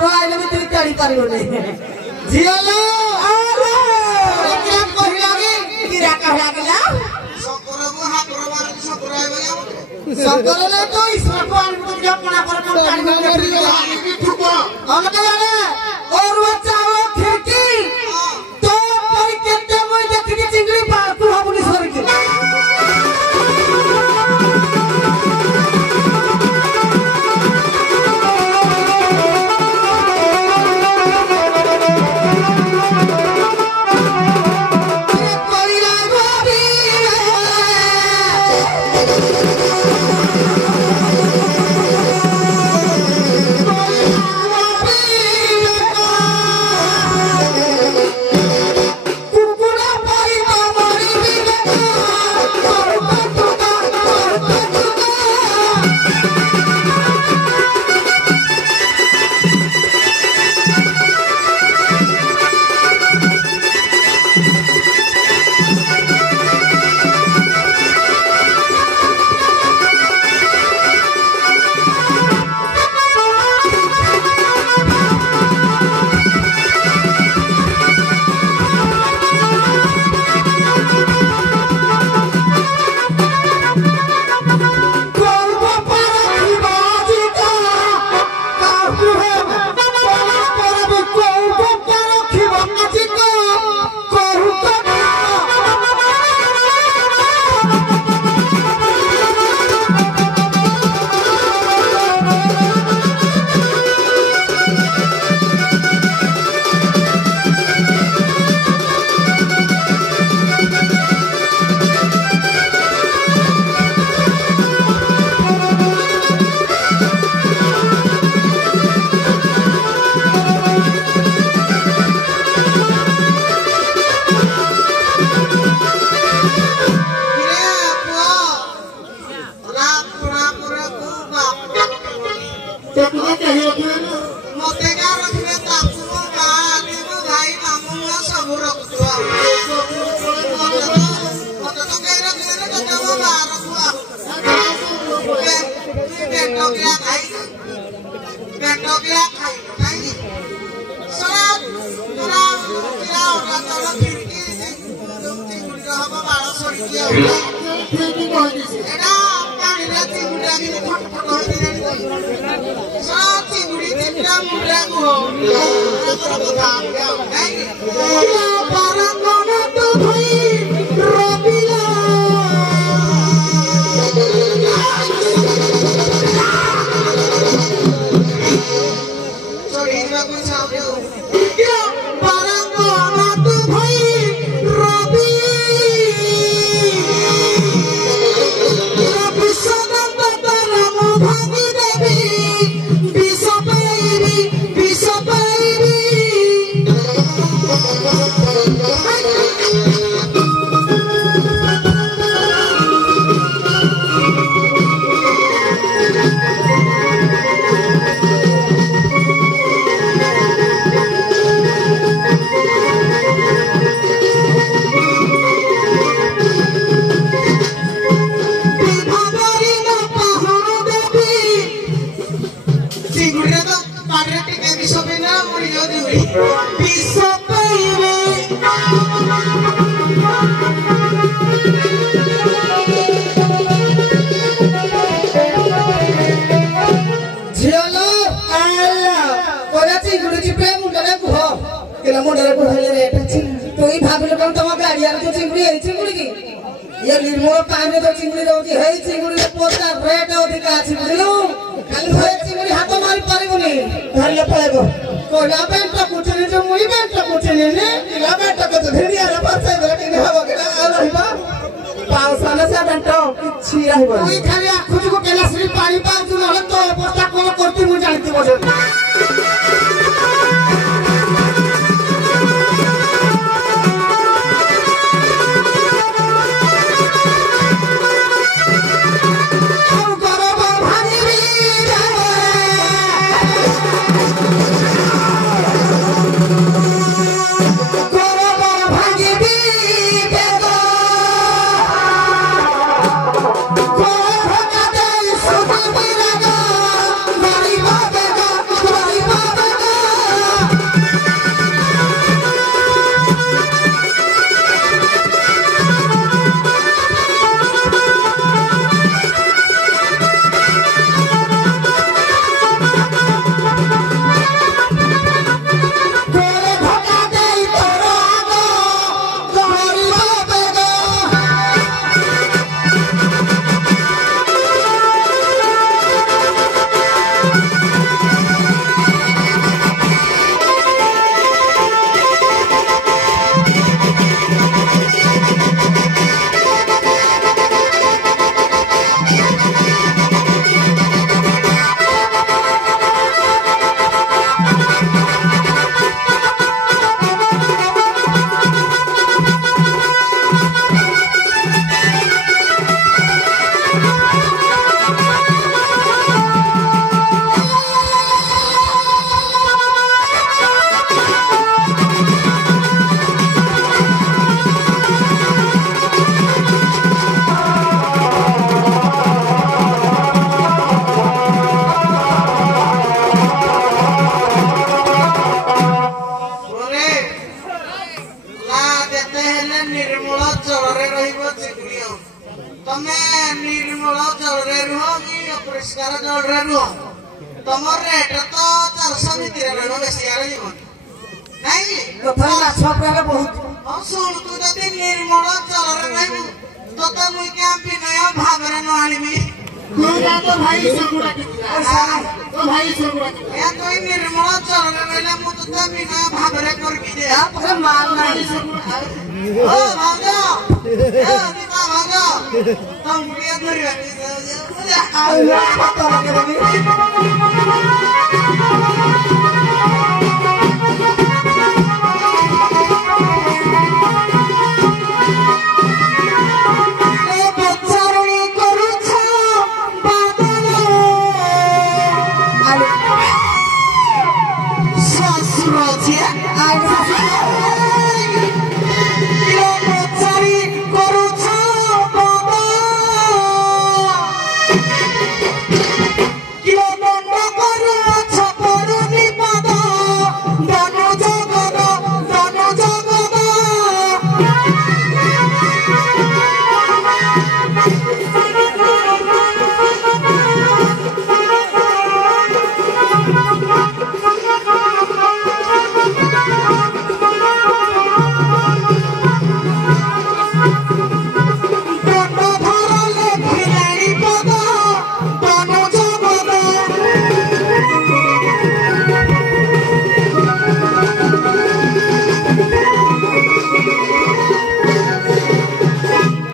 घर आइले भी तुई काढ़ी पारिबोनी झियालो आलो क्या कहिला कि किरा कहला गेला सकरबो हातरो मार सकराय बोला सकरले तो इसरा को आन तो जब मना कर को काढ़ी में ठुको हम के जाने और बचाओ खिड़की तो पर केते मोय देखि चिंगड़ी पार तू हबुनी सर के ଅପରିଷ୍କାର ଜଳରେ ରୁହ ତମର ରେଟ୍ ତ 400 ଭିତରେ ରହିବ ବେଶୀ ଆଡ଼େ ଯିବନି ନାଇଁ ତଥାପି ମାଛ ପ୍ରାୟ ବହୁତ ହଁ ଶୁଣୁ ତୁ ଯଦି ନିର୍ମଳ ଜଳରେ ରହିବୁ ତତେ ମୁଇଁ କିଆଁ ବିନୟ ଭାବରେ ନ ଆଣିବି तो भाई सगुड़ा तो भाई सगुड़ा ଏ ତୁଇ ନିର୍ମଳ ଜଳରେ ରହିଲେ ମୁଁ ତତେ ବିନୟ ଭାବରେ କରିବି ଯେ आपका माल नहीं ଓ ଭାଉଜ ଏ ଅନିତା ଭାଉଜ ତମକୁ ଟିକେ ଧରିବାକୁ आउला तो लगे